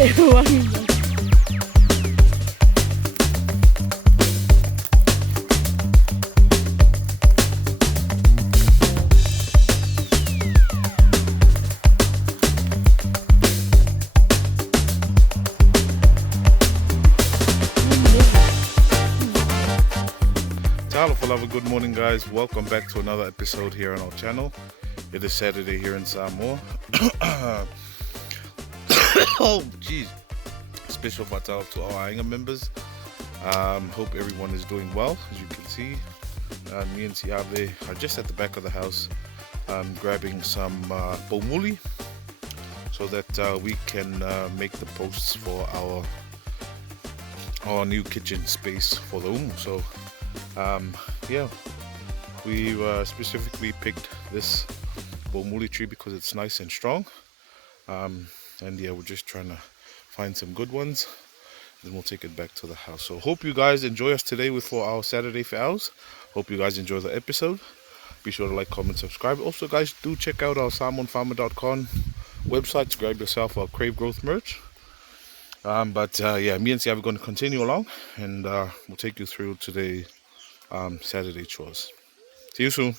Wangi. Good morning, guys. Welcome back to another episode here on our channel. It is Saturday here in Samoa. Oh, geez. Special shout out to our Ainga members. Hope everyone is doing well. As you can see, me and Siave are just at the back of the house grabbing some pomuli so that we can make the posts for our new kitchen space for the umu. So yeah, we specifically picked this pomuli tree because it's nice and strong, and yeah, we're just trying to find some good ones, then we'll take it back to the house. So hope you guys enjoy us today for our Saturday fails. Hope you guys enjoy the episode. Be sure to like, comment, subscribe. Also, guys, do check out our samoanfarmer.com website to grab yourself our Crave Growth merch. But yeah, me and Siave are going to continue along, and we'll take you through today Saturday chores. See you soon.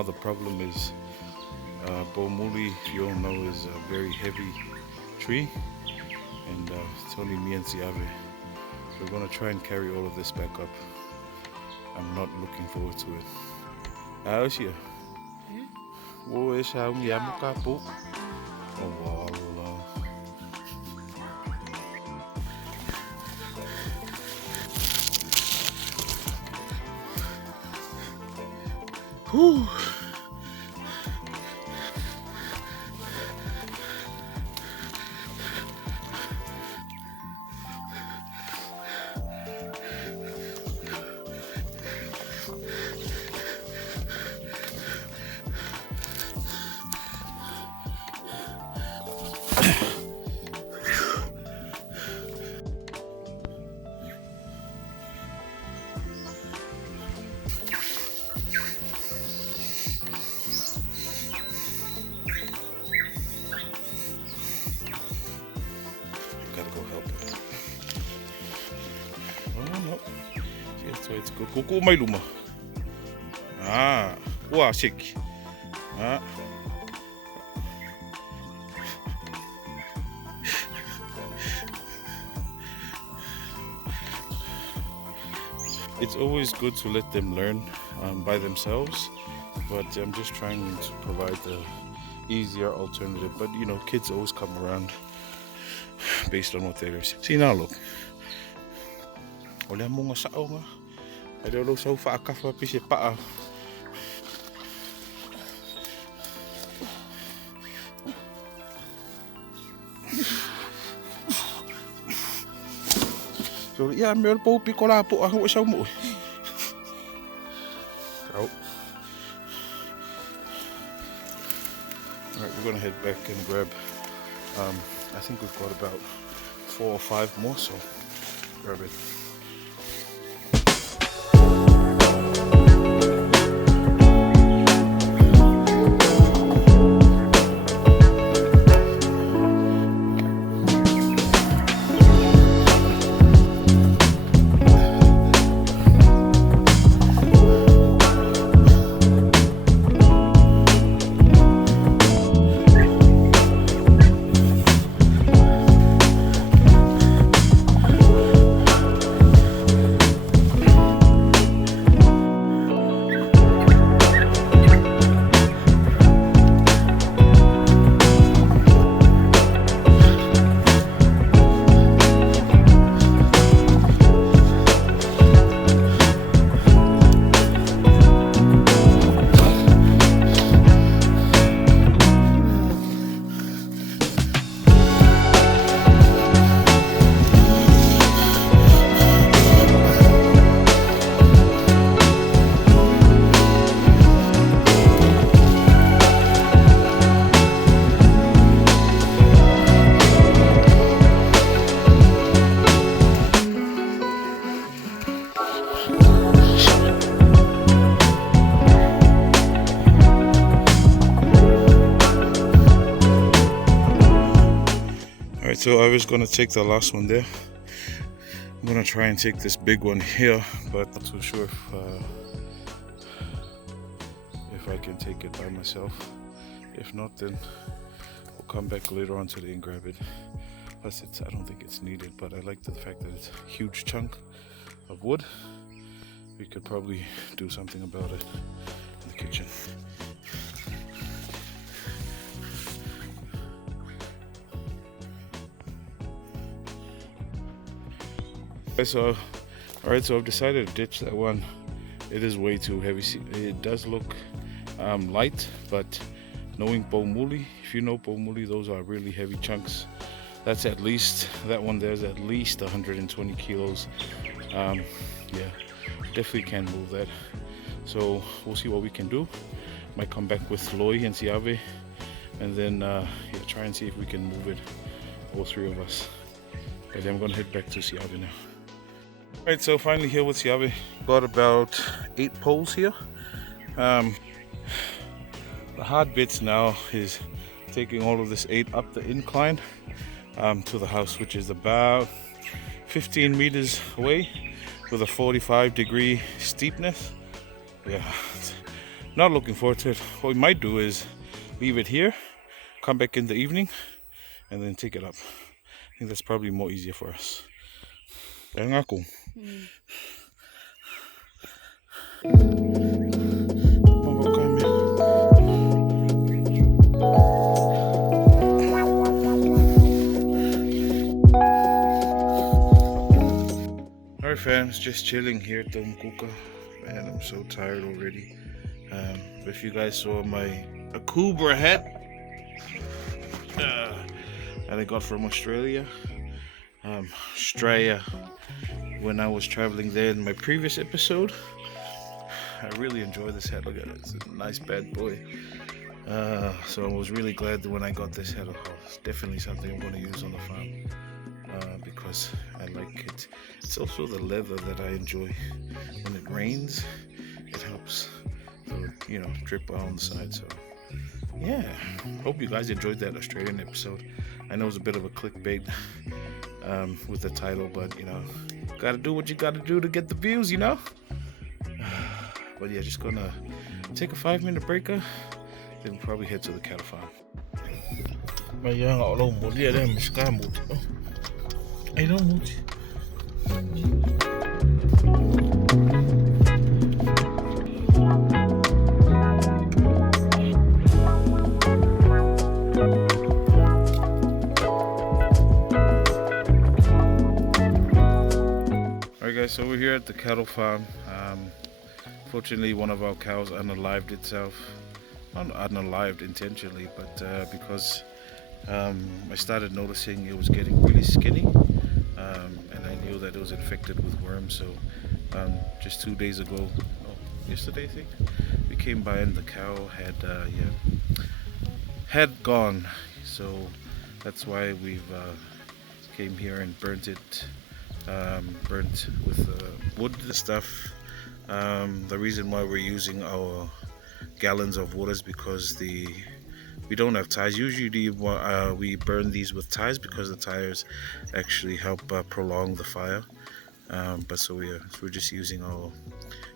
The problem is pomuli, you all know, is a very heavy tree, and it's only me and Siave. So we're going to try and carry all of this back up. I'm not looking forward to it. How's here? Oh, wow. Whew. So it's good. Kuku may luma. Wah, shake. It's always good to let them learn by themselves, but I'm just trying to provide the easier alternative. But you know, kids always come around based on what they're seeing. See now, look. Oleh mo nga sao nga. I don't know so far kafa pisi pa. So yeah, meron po pikola po ako sa mo. Alright, we're gonna head back and grab. I think we've got about 4 or 5 more, so grab it. so I was gonna take the last one there. I'm gonna try and take this big one here, but not too sure if I can take it by myself. If not, then we'll come back later on today and grab it. Plus, I don't think it's needed, but I like the fact that it's a huge chunk of wood. We could probably do something about it in the kitchen. So, alright, so I've decided to ditch that one. It is way too heavy. It does look light, but knowing pomuli, if you know pomuli, those are really heavy chunks. That's at least, that one there's at least 120 kilos. Yeah, definitely can move that. So we'll see what we can do. Might come back with Loi and Siave, and then yeah, try and see if we can move it, all three of us. But then I'm gonna head back to Siave now. Alright, so finally here with Siave. Got about 8 poles here. The hard bits now is taking all of this 8 up the incline to the house, which is about 15 meters away with a 45-degree steepness. Yeah, not looking forward to it. What we might do is leave it here, come back in the evening, and then take it up. I think that's probably more easier for us. Kaya ako. Alright fams, just chilling here at Kuka. Man, I'm so tired already. If you guys saw my Akubra hat that I got from Australia, when I was traveling there in my previous episode. I really enjoy this hat. Look at it, it's a nice bad boy. So I was really glad that when I got this hat. It's definitely something I'm going to use on the farm because I like it. It's also the leather that I enjoy. When it rains, it helps to, drip on the side. So yeah, hope you guys enjoyed that Australian episode. I know it's a bit of a clickbait with the title, but gotta do what you gotta do to get the views, But yeah, just gonna take a 5-minute breaker, then probably head to the cattle farm. Guys, so we're here at the cattle farm. Fortunately, one of our cows unalived itself. Not unalived intentionally, but because I started noticing it was getting really skinny, and I knew that it was infected with worms. So just 2 days ago, yesterday I think, we came by and the cow had gone. So that's why we've came here and burnt it. Burnt with wood and stuff. The reason why we're using our gallons of water is because we don't have ties. Usually we burn these with ties because the tires actually help prolong the fire. But so we're just using our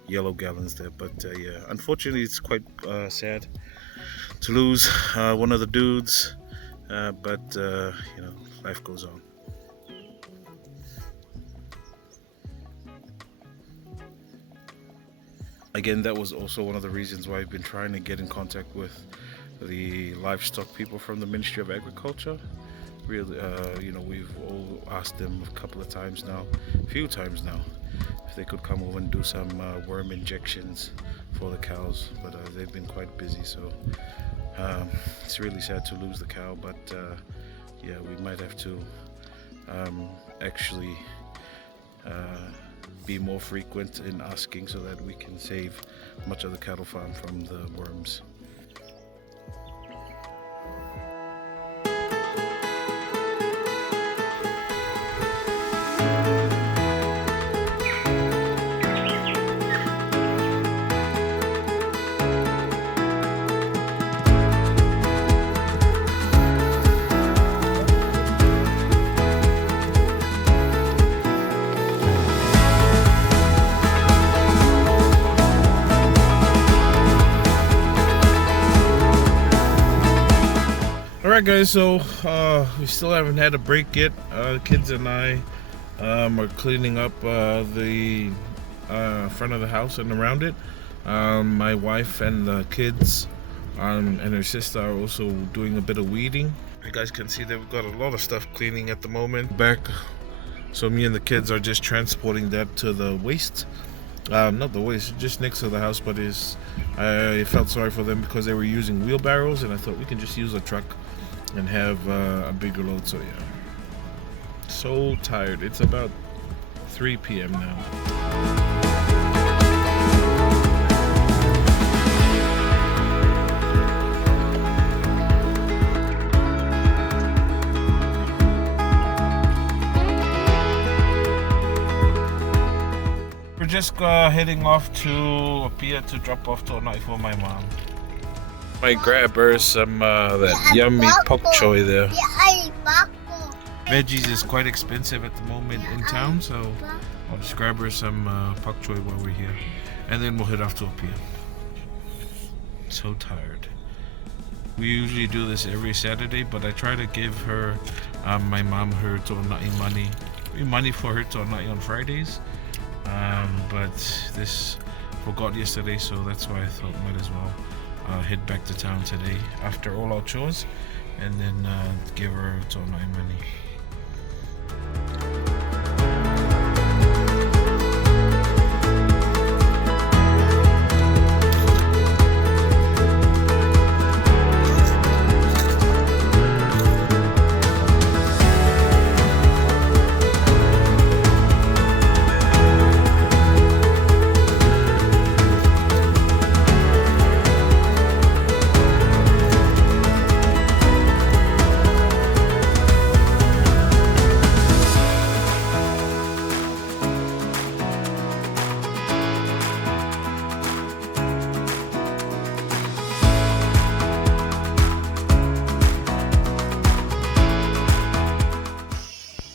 yellow gallons there. But yeah, unfortunately it's quite sad to lose one of the dudes. But life goes on. Again, that was also one of the reasons why I've been trying to get in contact with the livestock people from the Ministry of Agriculture. Really, we've all asked them a few times now, if they could come over and do some worm injections for the cows, but they've been quite busy. So it's really sad to lose the cow, but yeah, we might have to actually be more frequent in asking so that we can save much of the cattle farm from the worms. Alright guys, so we still haven't had a break yet. The kids and I are cleaning up the front of the house and around it. My wife and the kids and her sister are also doing a bit of weeding. You guys can see that we've got a lot of stuff cleaning at the moment back. So me and the kids are just transporting that to the waste. Not the waste, just next to the house, but I felt sorry for them because they were using wheelbarrows, and I thought we can just use a truck and have a bigger load. So yeah, so tired. It's about 3 p.m. now. We're just heading off to Apia to drop off tonight for my mom. Might grab her some that yummy pak choy there. Veggies is quite expensive at the moment in town, so I'll just grab her some pak choy while we're here, and then we'll head off to Apia. So tired. We usually do this every Saturday, but I try to give her, my mom, her tonai money for her tonai on Fridays. But this forgot yesterday, so that's why I thought might as well head back to town today after all our chores, and then give her tonai money.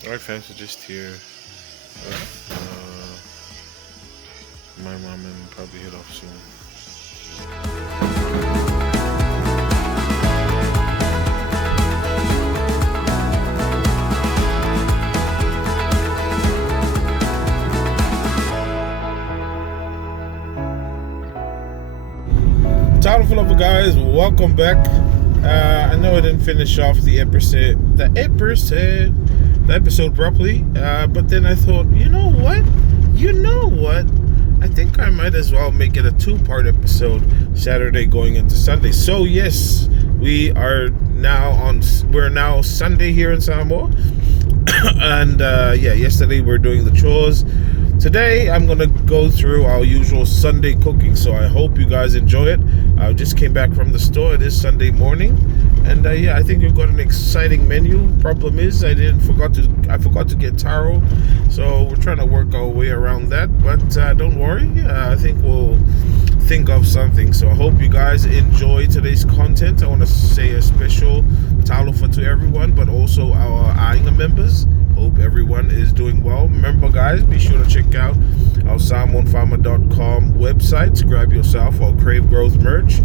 Alright fam, so just here with my mom, and probably head off soon. Title full of guys, welcome back. I know I didn't finish off the episode properly, but then I thought, you know what, I think I might as well make it a two-part episode, Saturday going into Sunday. So yes, we're now Sunday here in Samoa. And yesterday we're doing the chores. Today I'm gonna go through our usual Sunday cooking, so I hope you guys enjoy it. I just came back from the store. It is Sunday morning, and I think we've got an exciting menu. Problem is I forgot to get taro, so we're trying to work our way around that, but don't worry, I think we'll think of something. So I hope you guys enjoy today's content. I want to say a special talofa to everyone, but also our Ainga members. Hope everyone is doing well. Remember guys, be sure to check out our SamoanFarmer.com website to grab yourself our Crave Growth merch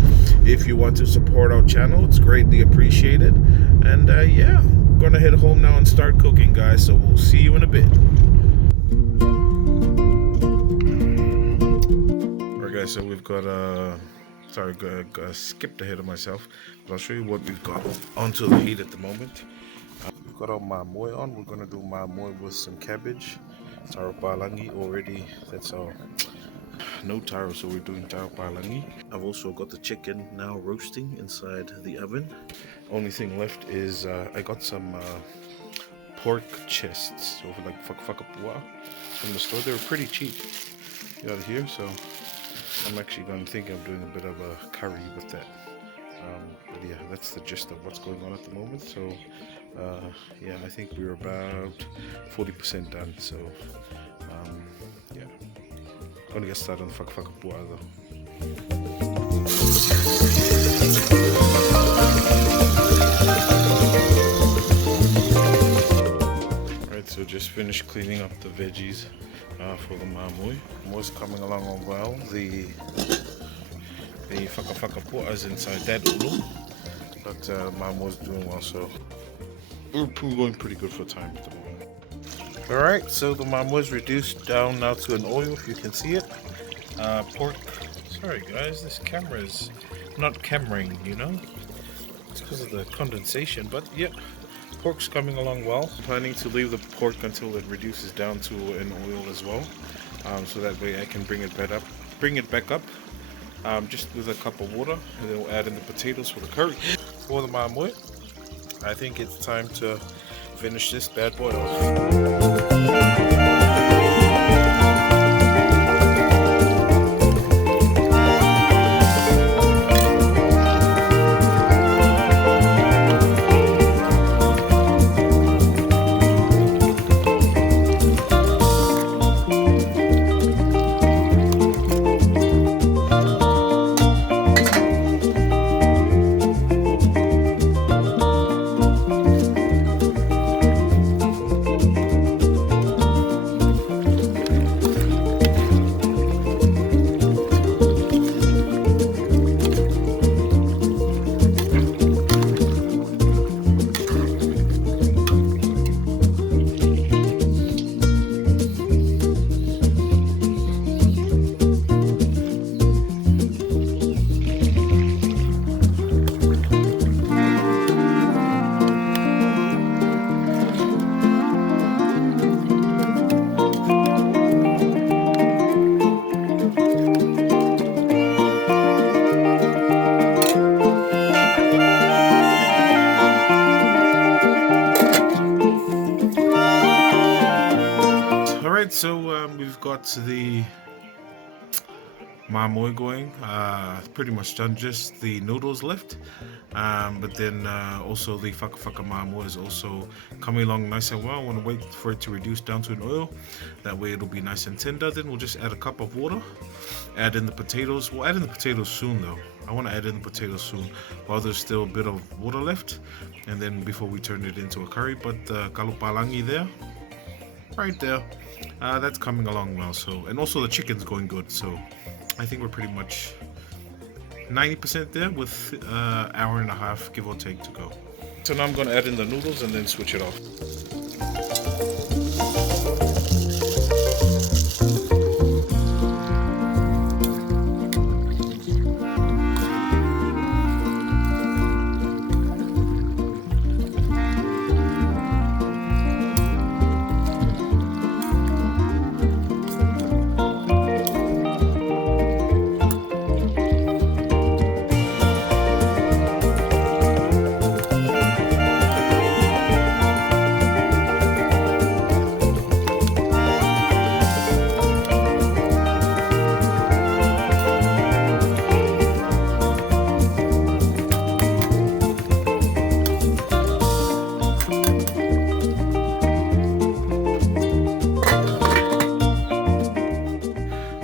if you want to support our channel. It's greatly appreciated. And we're gonna head home now and start cooking, guys, so we'll see you in a bit. Alright guys, so we've got I skipped ahead of myself, but I'll show you what we've got onto the heat at the moment. We've got our mamoe on. We're gonna do mamoe with some cabbage. Taro palangi already. That's our no taro, so we're doing taro palangi. I've also got the chicken now roasting inside the oven. Only thing left is I got some pork chests, so like whakapua from the store. They were pretty cheap out here, so I'm actually going to think of doing a bit of a curry with that. But yeah, that's the gist of what's going on at the moment. So I think we're about 40% done. So gonna get started on whakapua though. Alright, so just finished cleaning up the veggies for the mamoe. More's coming along well. The whakapua is inside that ulu. but mom was doing well, so we're going pretty good for time at the moment. All right, so the mom was reduced down now to an oil, if you can see it. Pork. Sorry guys, this camera is not cameraing, you know. It's because of the condensation, but yeah, pork's coming along well. I'm planning to leave the pork until it reduces down to an oil as well, so that way I can bring it back up, just with a cup of water, and then we'll add in the potatoes for the curry. For the mamoe, I think it's time to finish this bad boy off. Alright, so we've got the mamoe going, pretty much done, just the noodles left, but then also the whakawhaka mamoe is also coming along nice and well. I want to wait for it to reduce down to an oil, that way it'll be nice and tender. Then we'll just add a cup of water, add in the potatoes. We'll add in the potatoes soon though. I want to add in the potatoes soon while there's still a bit of water left, and then before we turn it into a curry. But the kalupalangi there, right there, that's coming along well. So, and also the chicken's going good, so I think we're pretty much 90% there, with hour and a half give or take to go. So now I'm going to add in the noodles and then switch it off.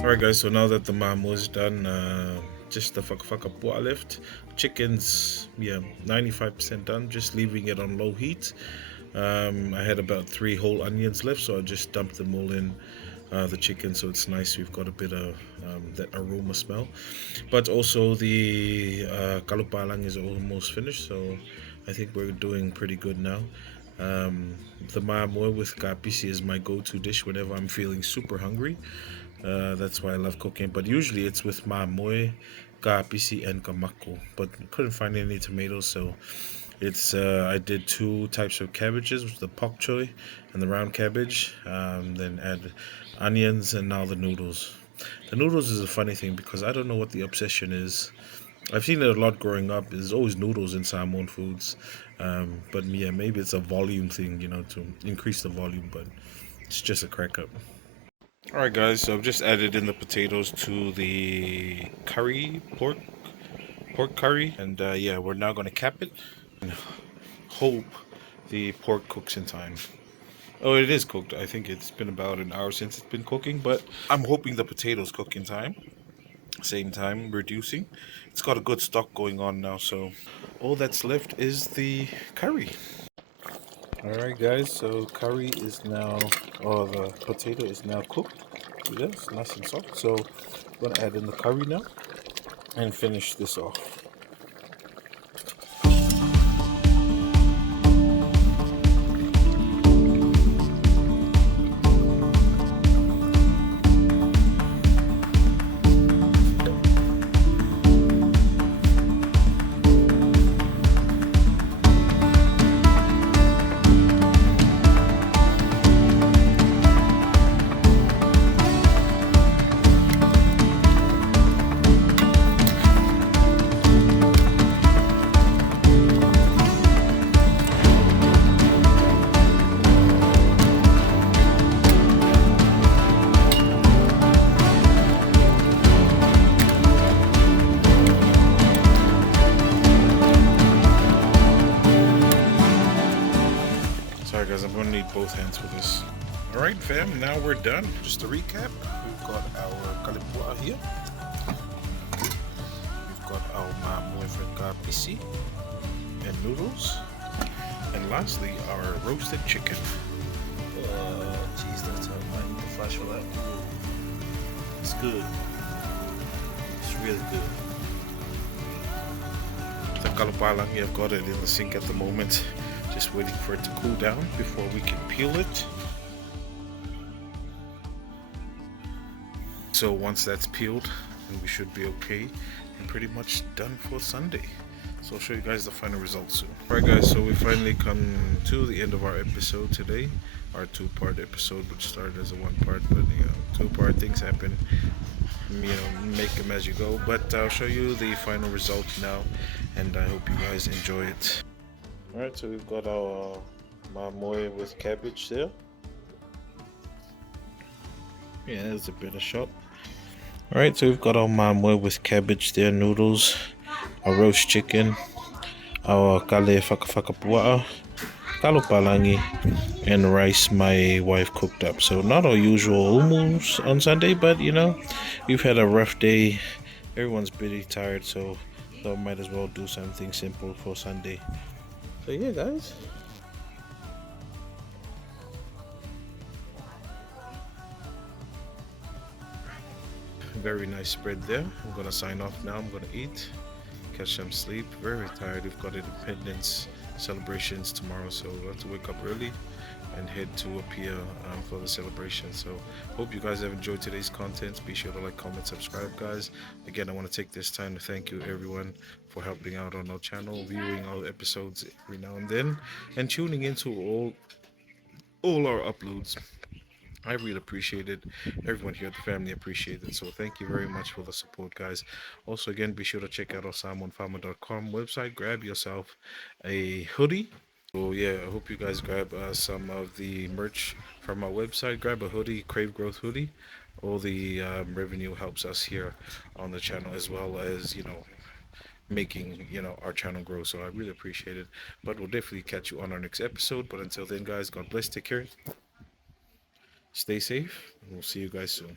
Alright guys, so now that the mamoe is done, just the whakawhaka left. Chicken's, yeah, 95% done, just leaving it on low heat. I had about 3 whole onions left, so I just dumped them all in the chicken, so it's nice. We've got a bit of that aroma smell. But also the kalupalang is almost finished, so I think we're doing pretty good now. The mamoe with kapisi is my go-to dish whenever I'm feeling super hungry. That's why I love cooking, but usually it's with mamoe, kapisi, and kamako. But couldn't find any tomatoes, so it's I did 2 types of cabbages, which is the pak choy and the round cabbage. Then add onions, and now the noodles. The noodles is a funny thing because I don't know what the obsession is. I've seen it a lot growing up. There's always noodles in Samoan foods, but yeah, maybe it's a volume thing, you know, to increase the volume. But it's just a crack up. Alright guys, so I've just added in the potatoes to the curry, pork curry, and yeah, we're now going to cap it and hope the pork cooks in time. Oh, it is cooked. I think it's been about an hour since it's been cooking, but I'm hoping the potatoes cook in time. Same time reducing. It's got a good stock going on now, so all that's left is the curry. Alright guys, so curry is now, or the potato is now cooked. Yes, nice and soft. So I'm going to add in the curry now and finish this off. Alright fam, now we're done. Just to recap, we've got our kalipua here. We've got our mamoe PC and noodles. And lastly, our roasted chicken. Jeez, that's how I need the flash for that. It's good. It's really good. The kalapalang, I've got it in the sink at the moment. Just waiting for it to cool down before we can peel it. So once that's peeled, then we should be okay and pretty much done for Sunday. So I'll show you guys the final results soon. Alright guys, so we finally come to the end of our episode today. Our two-part episode, which started as a one-part, but two-part things happen. Make them as you go. But I'll show you the final result now, and I hope you guys enjoy it. Alright, so we've got our mamoe with cabbage there. Yeah, there's a better shot. Alright, so we've got our mamoe with cabbage there, noodles, our roast chicken, our kale whakawhakapua'a, kalopalangi, and rice my wife cooked up. So not our usual umus on Sunday, but we've had a rough day. Everyone's pretty tired, so I might as well do something simple for Sunday. So yeah, guys. Very nice spread there. I'm gonna sign off now. I'm gonna eat, catch some sleep. Very tired. We've got Independence celebrations tomorrow, so we'll have to wake up early and head to Apia for the celebration. So hope you guys have enjoyed today's content. Be sure to like, comment, subscribe, guys. Again, I want to take this time to thank you everyone for helping out on our channel, viewing our episodes every now and then, and tuning into all our uploads. I really appreciate it. Everyone here at the family appreciates it. So thank you very much for the support, guys. Also, again, be sure to check out our SamoanFarmer.com website. Grab yourself a hoodie. So yeah, I hope you guys grab some of the merch from our website. Grab a hoodie, Crave Growth hoodie. All the revenue helps us here on the channel, as well as making our channel grow. So I really appreciate it. But we'll definitely catch you on our next episode. But until then, guys, God bless. Take care. Stay safe, and we'll see you guys soon.